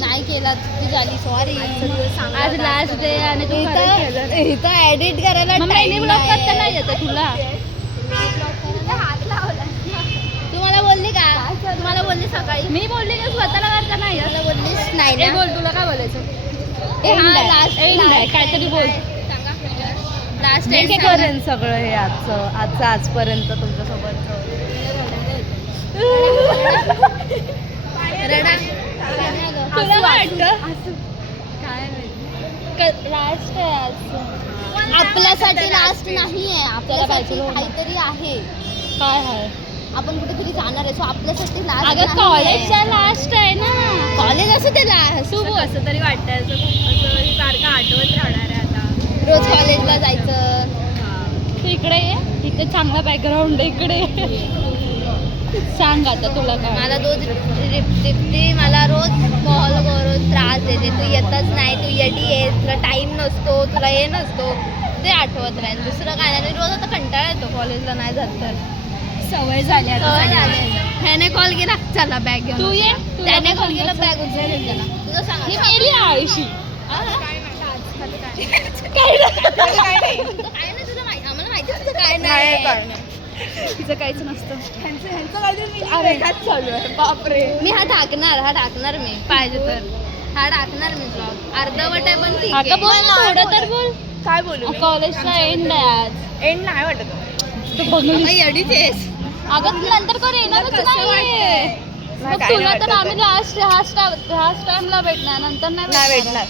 नाही केला चुकी झाली सॉरी. आज लास्ट डे आणि तू इथं एडिट करायला ब्लॉग करता नाही येतं तुला. तुम्हाला बोलली का? तुम्हाला बोलली सकाळी? मी बोलली की स्वतःला करता नाही मला बोललीच नाही हे ना. बोल तुला काय बोलायचं. लास्ट काहीतरी बोल. लास्ट मी काय करेन सगळं हे आजचं आजपर्यंत तुमच्यासोबत. रडा. तुला वाटतं लास्ट आहे आज. आपल्यासाठी लास्ट नाहीये, आपल्यासाठी काहीतरी आहे. काय आहे? आपण कुठेतरी जाणार आहे, सो आपल्यासाठी लास्ट. अगं कॉलेजचा लास्ट आहे ना. कॉलेज असं ते लास्ट. तू असं तरी वाटतंय असं सारखं आठवत राहणार आहे आता. रोज कॉलेजला जायचं. तू इकडे ये, इथे चांगला बॅकग्राऊंड आहे इकडे. सांग आता तुला काय. मला दीप्ती मला रोज कॉल करून त्रास देते. तू येतच नाही, तू येडी आहे, तुला टाइम नसतो, तुला हे नसतो, ते आठवत राहील. दुसरं काय नाही. रोज आता कंटाळा येतो कॉलेजला नाही जात तर. सवय झाली आता. ह्याने कॉल केला चला बॅग घेऊन. तू ये. त्याने कॉल केला बॅग उचलून गेला. तुझं सांग. ही मेरी आळशी. काय नाही तुझं माहिती, आम्हाला माहिती तुझं काय नाही. तिचं काहीच नसतं. अरे चालू आहे बापरे. मी हा टाकणार मी पाहिजे तर. हा टाकणार मी ब्लॉग. अर्धवट आहे पण ठीक आहे. बोल ना, थोडं तर बोल. काय बोलू? कॉलेजचा एंड आहे आज. एंड नाही वाटत. तू बघून येडीच आहेस. अगं तू नंतर कोण येणारच नाही. मग तुला तर आम्ही लास्ट टाइमला भेटणार, नंतर नाही भेटणार.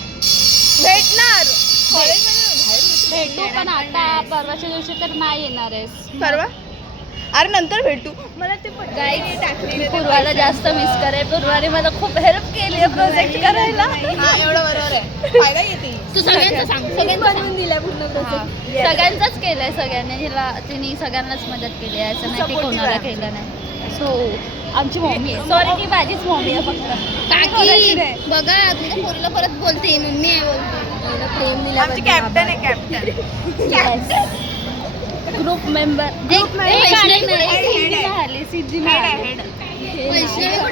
भेटू पण आता परवाच्या दिवशी तर नाही येणार आहेस. परवा? अरे नंतर भेटू. मला ते पूर्वाला जास्त मिस करेल. पूर्वाने मला खूप हेल्प केली आहे प्रोजेक्ट करायला. एवढं बरोबर आहे. फायदा घेते तू. सगळ्यांचं सांग. सगळ्यांचं दिलाय पूर्ण प्रोजेक्ट. सगळ्यांचाच केलंय. सगळ्यांनी तिने सगळ्यांनाच मदत केली आहे. असं नाही की कोणाला केलं नाही. सो आमची मम्मी आहे. सॉरी की माझीच मम्मी आहे फक्त. काकी बघा तुझ्या पोरीला परत बोलते मम्मी आहे बोलते. प्रेम दिला. आमची कॅप्टन आहे कॅप्टन. ग्रुप मेंबर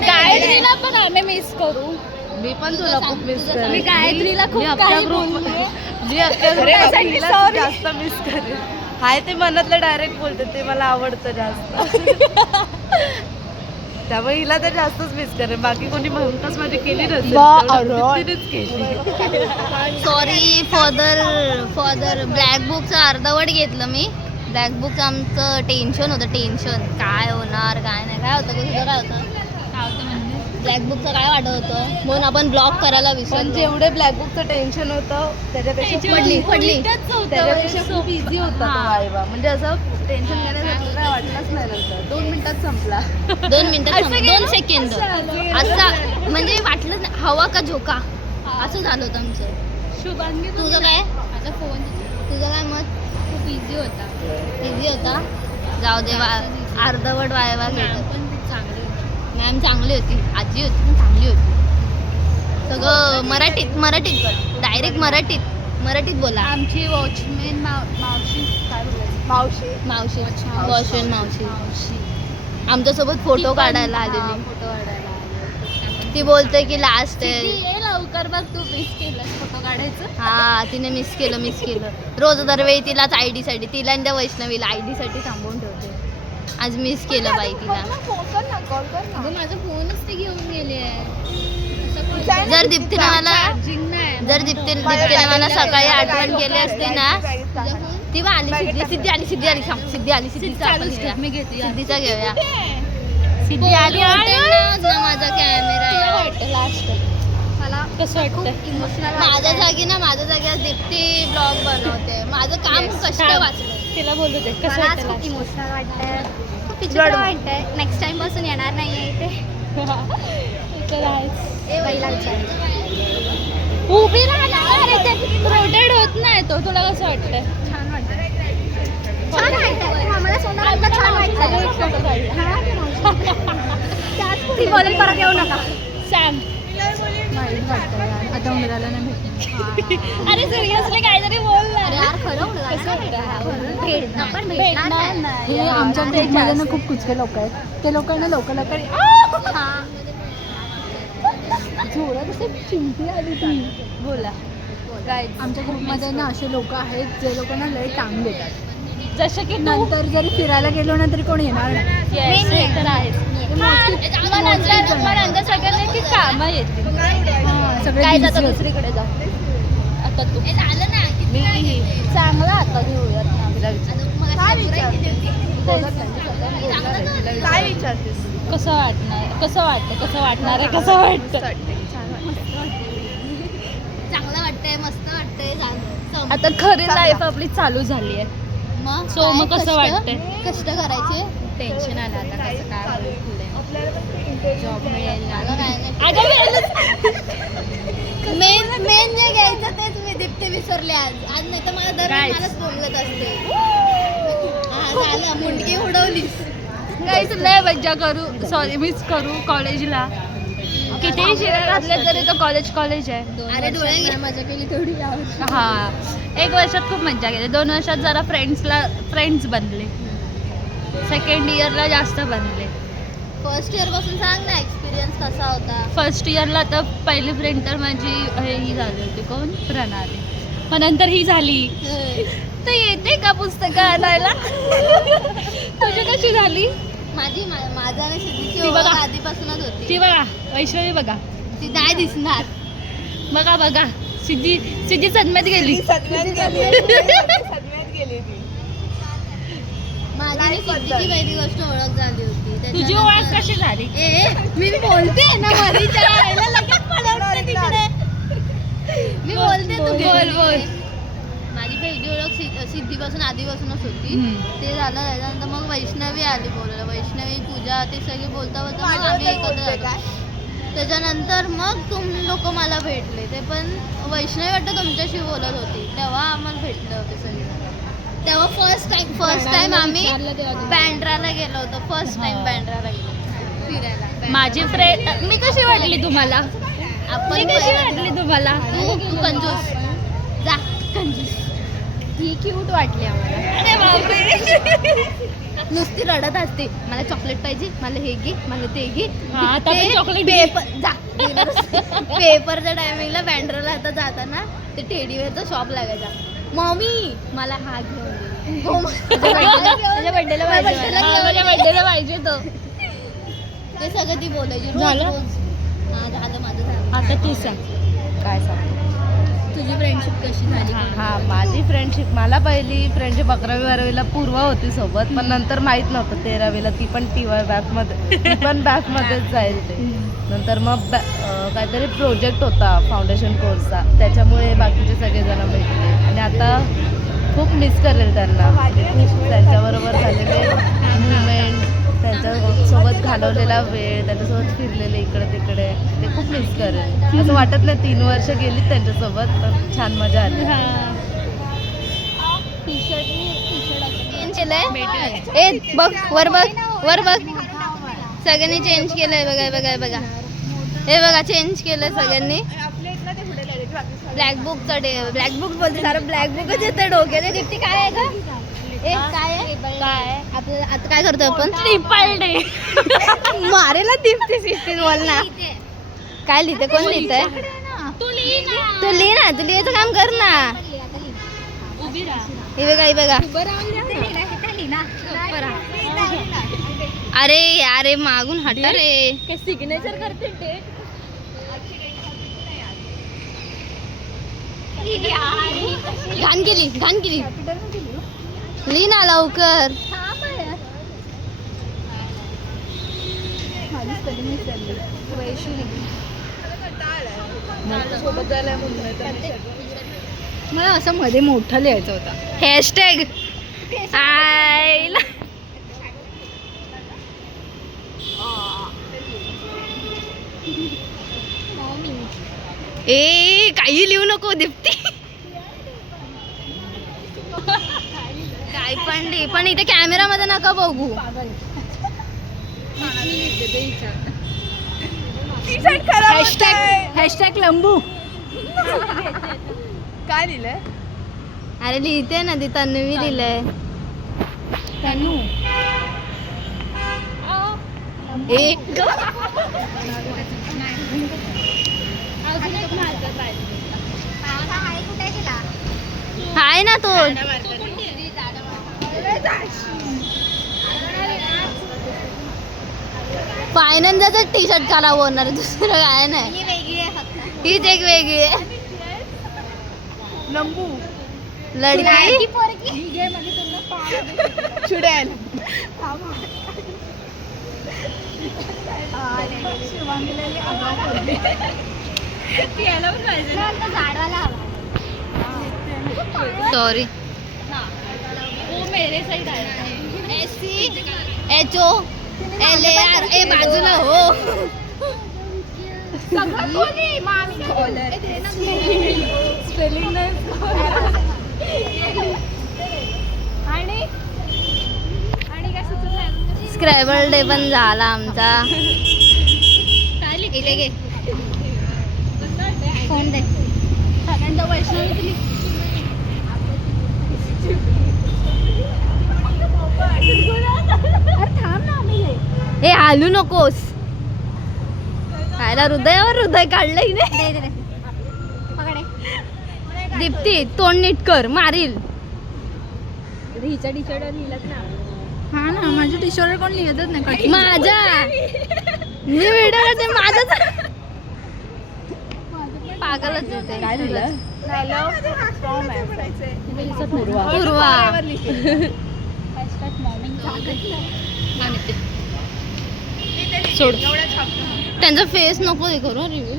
गायत्रीला पण आम्ही मिस करू. मी पण तुला खूप मिस करेन. मी गायत्रीला खूप काही बोलले. जी आपल्या जास्त मिस करेन. हाय ते मनातलं डायरेक्ट बोलते, ते मला आवडतं जास्त. त्यामुळे हिला तर जास्तच मिस करेन. बाकी कोणी भंकस मध्ये केली नसेल केली. सॉरी फॉदर ब्लॅक बुकचं अर्धवट घेतलं मी. ब्लॅक बुकचं आमचं टेन्शन होतं. टेन्शन काय होणार काय नाही. काय होतं तुझं? काय होतं म्हणजे ब्लॅक बुकचं काय वाटत होतं म्हणून आपण ब्लॉक करायला पण विसरलो. जेवढे ब्लॅक बुकचं टेन्शन होतं त्याच्यापेक्षा पडली त्याच्यापेक्षा खूप इझी होता तो वायवा. म्हणजे असं टेन्शन घेण्यासाठी काय वाटलंच नाही. नंतर 2 मिनिटात संपला. 2 मिनिटं 2 सेकंद असं म्हणजे वाटलं नाही. हवा का झोका असं झालं होतं आमचं. शुभांगी तुझं काय? माझा फोन तुझं काय मत? खूप इझी होता. इझी होता. जाऊ दे अर्धवट वायवा घेतलं. पण ती चांगली होती. मॅम चांगली होती. आजी होती पण चांगली होती. सगळं मराठीत डायरेक्ट मराठीत बोला. आमची वॉचमॅन मावशी काय बोलायचं? मावशी आमच्यासोबत फोटो काढायला आलेली. फोटो काढायला ती बोलते की लास्ट आहे. ये लवकर बघ, तू मिस केलं फोटो काढायचं. हा तिने मिस केलं. रोज दरवेळी तिलाच आयडी साठी, तिला आणि त्या वैष्णवीला आयडी साठी थांबवून ठेवते. आज मिस केलं बाई तिला. माझा फोनच ते घेऊन गेले. जर दीप्तीने मला सकाळी आठवण केली असती ना, ती आली सिद्धी आली मी घेते सिद्धीचा घेऊया. सिद्धी आली ना. माझा कॅमेरा लास्ट मला कसं वाटतं? माझ्या जागी आज दीप्ती ब्लॉग बनवते. माझं काम कष्ट वाचलं. तिला बोलू दे. कसं वाटतं? खूप इमोशनल वाटतंय. खूप विचित्र वाटतंय. नेक्स्ट टाइम पासून येणार नाहीये इथे. उभी राहणार रोटेट होत नाही तो. तुला कसं वाटतंय? छान वाटतंय. आम्हाला सोनाराला छान वाटतंय. ती बोलेल परत येऊ नका. सांग. आता उमराला नाही भेटत. अरे सिरियसली काहीतरी बोल ना. यार खरं भेटणार नाही. आमच्या ग्रुपमध्ये ना खूप कुचके लोक आहेत. ते लोकांना लवकर जोरात असं चिमटी आली ती. बोला काय आमच्या ग्रुपमध्ये ना असे लोक आहेत जे लोकांना लय टांग देतात. जसं की नंतर जरी फिरायला गेलो ना तरी कोणी येणार नाही. नंतर सगळ्यांना कामं येतील. सगळे काय busy जातं होते. दुसरीकडे जाऊ. आता तू मी चांगला आता घेऊयात ना. काय विचारतेस? कसं वाटणार आहे चांगलं वाटतंय, मस्त वाटतंय, झालं. आता खरी लाईफ आपली चालू झाली आहे. मग सो मग काय कसं कष्ट? वाटतंय? कष्ट करायचे. टेन्शन आलं आता कसं काय होईल पुढे. जॉब मिळेल ना. मेन जे घ्यायचं तेच मी दीप्ती विसरले आज नाही तर मला दरवेळी Guys. मलाच बोलत असते. झालं मुंडकी उडवलीस. काहीच लय मज्जा करू, सॉरी मिस करू कॉलेजला. कितीही शिरा घातले तरी तो कॉलेज आहे. अरे डोळे मजा केली तेवढी यावर्षी. हा 1 वर्षात खूप मज्जा केली. 2 वर्षात जरा फ्रेंड्स बनले. सेकंड इयरला जास्त बनले. फर्स्ट इयर पासून सांग ना एक्सपिरियन्स कसा होता. फर्स्ट इयरला तर पहिली फ्रेंड तर माझी ही झाली होती. कोण? प्रणाली. मग नंतर ही झाली. तर येते का पुस्तकं आणायला? तुझी कशी झाली? माझा आणि सिद्धीची ती बघा. ओळख आधीपासूनच होती. ती बघा वैष्णवी बघा ती नाही दिसणार. बघा सिद्धी सदम्यात गेली. सगळ्यात गेली ती. माझी आणि सिद्धीची पहिली गोष्ट ओळख झाली होती. तुझी ओळख कशी झाली? मी बोलते ना मरीच्या वेळेला लगेच पळवते तिकडे. मी बोलते तू बोल. माझी पहिली ओळख सिद्धीपासून आधीपासूनच होती. हम्म. ते झालं त्याच्यानंतर मग वैष्णवी आली बोलायला. वैष्णवी पूजा ते सगळे बोलता मग आम्ही एकत्र झालो. त्याच्यानंतर मग तुम्ही लोक मला भेटले. ते पण वैष्णवी वाटतं तुमच्याशी बोलत होती तेव्हा आम्हाला भेटले होते सगळे. तेव्हा फर्स्ट टाइम आम्ही बँड्राला गेलो होतो. फर्स्ट टाइम बँड्राला गेलो फिरायला. माझी फ्रेंड मी कशी वाटली तुम्हाला? आपण मी कशी वाटली तुम्हाला? तू कंजूस जा कंजूस. ही क्यूट वाटली आम्हाला. अरे बापरे. नुसती रडत असते. मला चॉकलेट पाहिजे, मला हे घे, मला ते घे. हा, आता पण chocolate घे. पेपरच्या टायमिंगला बँड्राला आता जाताना ते टेडीवेअरचा शॉप लागायचा. मम्मी मला हा घेऊन दे. माझ्या बर्थडेला पाहिजे मला. माझ्या बर्थडेला पाहिजे तो. ते सगळं ती बोलायची रोज झालं? रोज. हा झालं माझं झालं. आता तू सांग काय सांग? तुझी फ्रेंडशिप कशी झाली? हा माझी फ्रेंडशिप मला पहिली फ्रेंडशिप 11वी-12वीला पूर्वा होती सोबत. पण नंतर माहीत नव्हतं 13वीला ती पण TY बॅचमध्ये ती पण बॅचमध्येच जाईल ते. नंतर मग काहीतरी प्रोजेक्ट होता फाउंडेशन कोर्सचा त्याच्यामुळे बाकीचे सगळेजण भेटले. आणि आता खूप मिस करेल त्यांना. खूप त्यांच्याबरोबर झालेले मुवमेंट, त्यांच्यासोबत घालवलेला वेळ, त्यांच्यासोबत फिरलेले इकडे तिकडे ते खूप मिस करेल. असं वाटत नाही 3 वर्ष गेली त्यांच्यासोबत पण छान मजा आली. चेंज केलंय. ए बघ वर बघ सगळ्यांनी चेंज केलंय. बघा हे बघा चेंज केलंय सगळ्यांनी. ब्लॅक बुक बोलते सारं ब्लॅक बुकच येतं डोक्यात. दीप्ती काय आहे का? काय आहे आपल्याला आता काय करतो आपण? ट्रिपल डे मारेला दीप्ती 16 बोल ना. काय लिहिते? कोण लिहितंय? तू लिही ना. तू लिहायचं काम कर ना. उभी राहा. हे बघा अरे मागून हटा रे. सिग्नेचर करते ते. घाण केली लिही ना लवकर. सोबत जायला म्हणून मला असं मध्ये मोठं लिहायचं होतं. हॅशटॅग आयला ए काही लिहू नको दीप्ती. काय पण लिही पण इथे कॅमेरामध्ये नका बघू. हॅशटॅग लंबू. काय लिहिलंय? अरे लिहिते ना ती तन्वी लिहिलंय. तनू एक हाय ना तो. फायनंदाचा टी शर्ट खराब होणार, दुसरं काय नाही. हीच एक वेगळी आहे. लडकी चुडेल. सॉरी. SCHOLAR ए बाजूला हो. स्पेलिंग नाही. स्क्रॅबल डे पण झाला आमचा. इथे घे फोन दे. हे हालू नकोस. खायला हृदयावर हृदय काढलंय नाही. दीप्ती तोंड नीट कर, मारील. हिच्या टी शर्टवर लिहिलंच ना. हा ना, माझ्या टी शर्टवर कोण लिहितच नाही. माझ्या मी व्हिडिओ करते माझाच. पागलच होते. काय लिहिलं? पूर्वा. सोड, त्यांचा फेस नको हे करू रिव्ह्यू.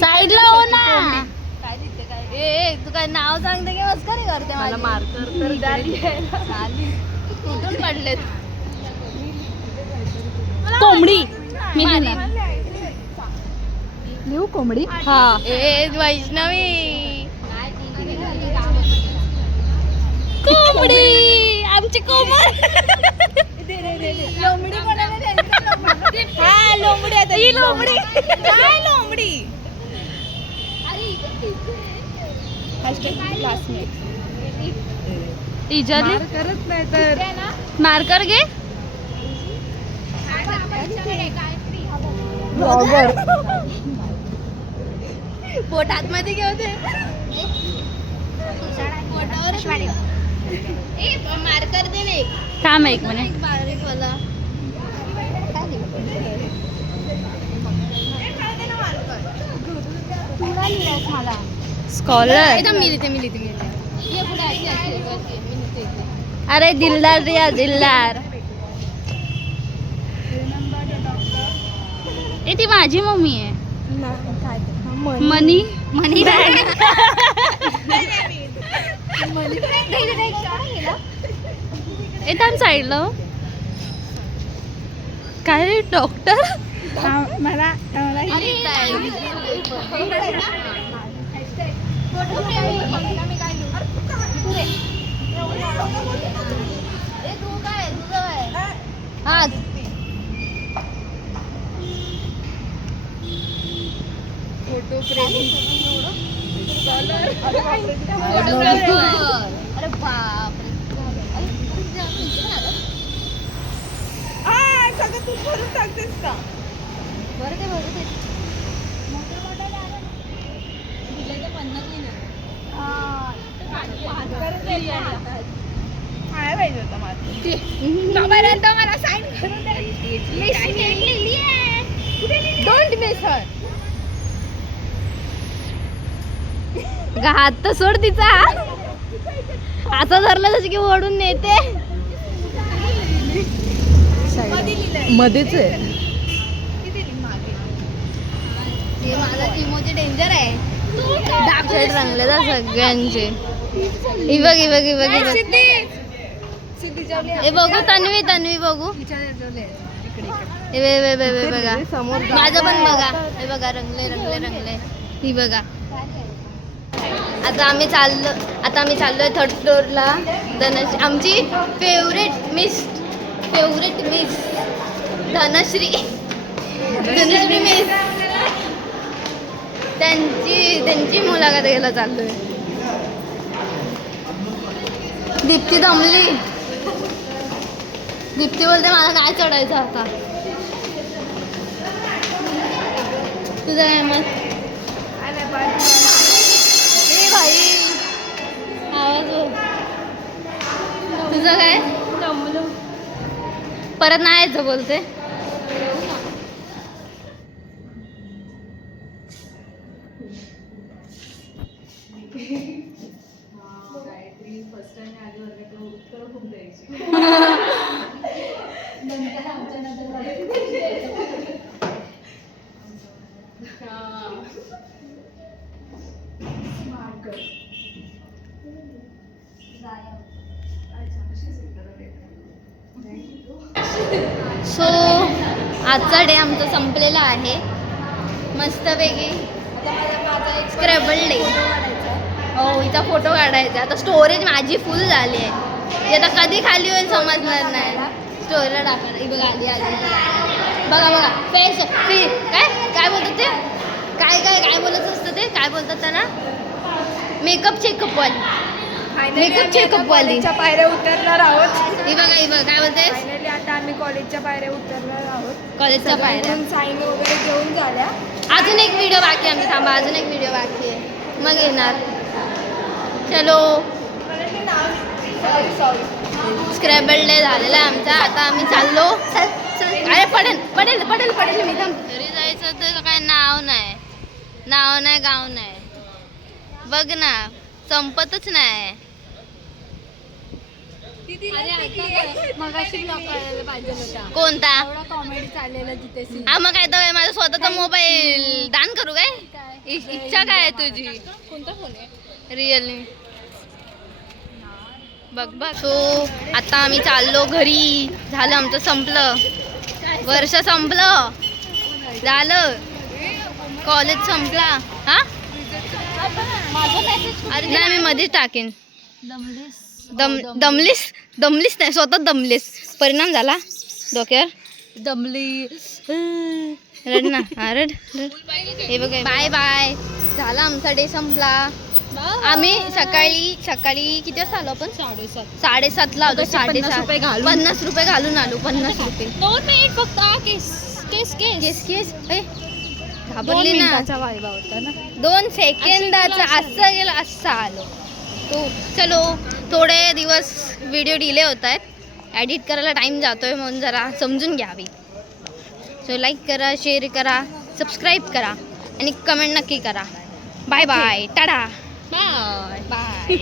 साईडला हो ना. ए तू काय नाव सांगते की मस्करी करते. मला मार्कर तर कुठून पडलेत. कोंबडी मी लिहू कोंबडी. हा ए वैष्णवी. कोंबडी आमची कोमल. लोंबडी हा लोंबडी आता. ही लोंबडी काय लोंबडी. टीचरने करत नाही तर मार्कर घे. पोट आतमध्ये घेऊ दे. मार्कर दे ना. थांब एक मिनिट. बारीक वाला स्कॉलर. मी लिहिते. अरे दिलदार रिया दिलदार. ए ती माझी मम्मी आहे. मनी बॅग. ए थांब साईडला. काय रे डॉक्टर. मला हा फोटो फ्रेम. अरे बापरे. तू भरून टाकतेस का? बरं ते काय पाहिजे होतं मला साईन करून डोंट मिस हर. हात तर सोड तिचा. असं धरलं जसं की ओढून नेते. मध्येच आहे. हे माझा चिमोचे डेंजर आहे. डार्क साईड रंगले जा सगळ्यांचे. ही बघ. हे बघू तन्वी बघू. हे बघा माझं पण बघा. हे बघा रंगले. ही बघा. आता आम्ही चाललोय थर्ड फ्लोअरला. आमची फेवरेट मिस धनश्री मिस. त्यांची मुलाखत घ्यायला चाललोय. दीप्ती दमली. दीप्ती बोलते मला काय चढायचं आता. तुझं काय मत? ए भाई आवाज बघ. तुझं काय? परत नाही यायचं बोलते. सो आजचा डे आमचा संपलेला आहे मस्तपैकी. Scrabble day. हो हिचा फोटो काढायचा. आता स्टोरेज माझी फुल झाली आहे. ती आता कधी खाली होईल समजणार नाही. स्टोरीला टाकायला ही बघा आली आली. बघा बघा फेस काय काय बोलतात ते काय काय काय बोलत असतं ते काय बोलतात त्यांना मेकअप चेकअपवाली. मेकअप चेकअपवाली पायऱ्या उतरणार आहोत. ही बघा काय बोलतेस. फायनली आता आम्ही कॉलेजच्या पायऱ्या उतरणार आहोत. कॉलेजच्या पायऱ्या साईन वगैरे घेऊन झाल्या. अजून एक व्हिडिओ बाकी आहे. आमची थांबा अजून एक व्हिडिओ बाकी आहे मग येणार. चलो स्क्रॅबल डे झालेला आहे आमचा. आता आम्ही चाललो. अरे पडेल पडेल पडेल पडेल मी थांब. घरी जायचं तर काय नाव नाही गाव नाही. बघ ना संपतच नाही. मगाशी ब्लॉग करायला पाहिजे होता. कोणता एवढा कॉमेडी चाललेला तिथे scene. हा मग काय तर माझा स्वतःचा मोबाईल दान करू काय. इच्छा काय आहे तुझी. कोणता फोन आहे. रिअलमी बघ बघ. सो आता आम्ही चाललो घरी. झालं आमचं संपलं. वर्ष संपलं झालं. कॉलेज संपला. हा अरे नाही मी मध्येच टाकेन. दमलीस नाही स्वतः दमलीस. परिणाम झाला डोक्यावर. दमली. रड ना हा रड. हे बघ बाय बाय. झाला आमचा डे संपला. आम्ही सकाळी किती वाजता आलो आपण. 7:30ला आलो. 7:30 50 रुपये घालून आलो. 50 रुपये 2 मिनिट फक्त. केस केस घाबरली ना. वायबा होता ना. 2 सेकंदाचा असं गेलं असं आलो. तो चलो थोडे दिवस व्हिडिओ डिले होत आहेत. एडिट करायला टाईम जातोय म्हणून जरा समजून घ्यावी. सो लाईक करा शेअर करा सबस्क्राईब करा आणि कमेंट नक्की करा. Bye bye tata. Bye bye.